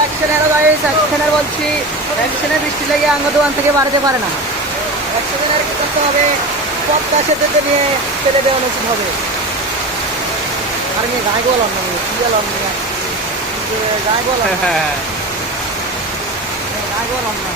অ্যাকশনের গাইস, অ্যাকশনের বলছি, অ্যাকশনের বৃষ্টি লেগে আঙ্গ দোকান থেকে বাড়াতে পারে না। অ্যাকশনের আর কি করতে হবে, পদ্মা সেতুতে নিয়ে ফেলে দেওয়া উচিত হবে। আর মেয়ে গায়ে বললাম না, কি বললাম গায়ে বললাম না, গায়ে বললাম না।